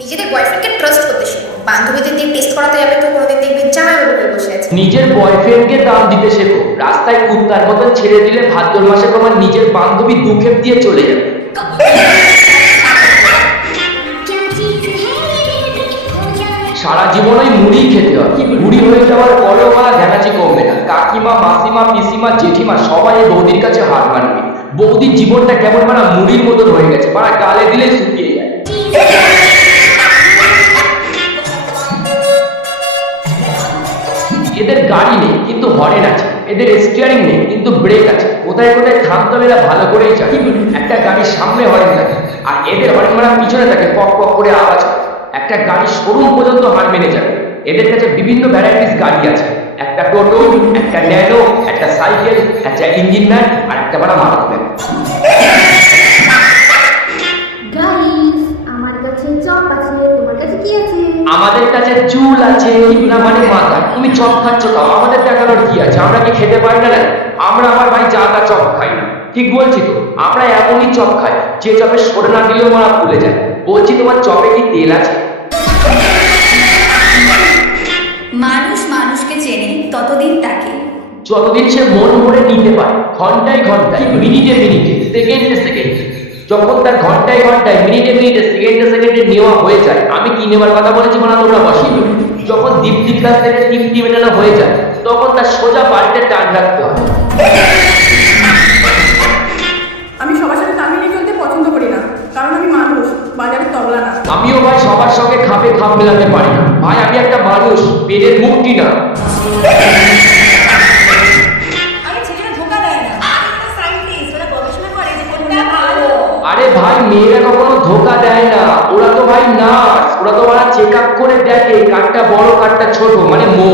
নিজেদের বয়ফ্রেন্ডকে ট্রাস্ট করতে শেখো। বান্ধবীদের দিয়ে টেস্ট করাতে যাবে তো কোনোদিন দেখবে জামাই বলে বসে আছে। নিজের বয়ফ্রেন্ডকে দাম দিতে শেখো। রাস্তায় কুত্তার মতন ছেড়ে দিলে ভাদ্র মাসে তোমার নিজের বান্ধবী দুঃখে দিয়ে চলে যাবে। সারা জীবন ওই মুড়ি খেতে হয়। বুড়ি হয়ে যাওয়ার পরেও মারা ঘ্যানাচি কমবে না। কাকিমা, মাসিমা, পিসিমা, জেঠিমা সবাই এই বৌদির কাছে হার মানবে। বৌদির জীবনটা কেমন মারা মুড়ির মতন হয়ে গেছে, মারা গালে দিলে শুকিয়ে যায়। এদের গাড়ি নেই কিন্তু হরেন আছে, এদের স্টিয়ারিং নেই কিন্তু ব্রেক আছে। কোথায় কোথায় থামতে হবে এরা ভালো করেই জানে। একটা গাড়ির সামনে হরেন থাকে আর এদের হরেন মারা পিছনে থাকে, পক পক করে আওয়াজ হয়। একটা গাড়ির শোরুম পর্যন্ত হার মেনে যাবে। এদের কাছে বিভিন্ন ভ্যারাইটিস গাড়ি আছে, একটা টোটো, একটা ন্যানো, একটা সাইকেল, একটা ইঞ্জিন ভ্যান আর একটা বড় মারুতি ভ্যান। গাইস, আমার কাছে চপ আছে, তোমার কাছে কি আছে? আমাদের কাছে চুল আছে, না মানে মাথা। তুমি চপ খাচ্ছ খাও, আমাদের দেখানোর কি আছে? আমরা কি খেতে পারি না? আমরা আমার ভাই যা তা চপ খাই না। ঠিক বলছি তো? আমরা এমনই চপ খাই যে চপে সরে না দিলেও মারা ভুলে যায়। বলছি তোমার চপে কি তেল আছে? মানুষ মানুষকে চেনে ততদিন তাকে, যতদিন সে মন ভরে নিতে পারে, ঘন্টায় ঘন্টায়, মিনিটে মিনিটে, সেকেন্ডে সেকেন্ডে। যখন তার ঘন্টায় ঘন্টায়, মিনিটে মিনিটে, সেকেন্ডে সেকেন্ডে নেওয়া হয়ে যায়, আমি কি নেওয়ার কথা বলেছি মানে তোমরা বসিয়ে দেবে। যখন দীপ্তির কাছ থেকে তৃপ্তি মেটানো হয়ে যায়, তখন তার সোজা পাল্টে টান রাখতে হয়। আমি সবার সাথে তাল মিলিয়ে চলতে পছন্দ করি না, কারণ আমি মানুষ, বাজারে তবলা না। আমিও ভাই সবার সঙ্গে খাপে খাপ মেলাতে পারি না। ভাই আমি একটা মানুষ, পেটের মুক্তি না। আরে ছেলেরা ধোকা দেয় না, সায়েন্টিস্ট ওরা গবেষণা করে যে কোনটা ভালো। আরে ভাই মেয়েরা কখনো ধোকা দেয় না, ওরা তো ভাই নার্স। ওরা তো ওরা চেক আপ করে দেখে কারটা বড় কারটা ছোট, মানে মো।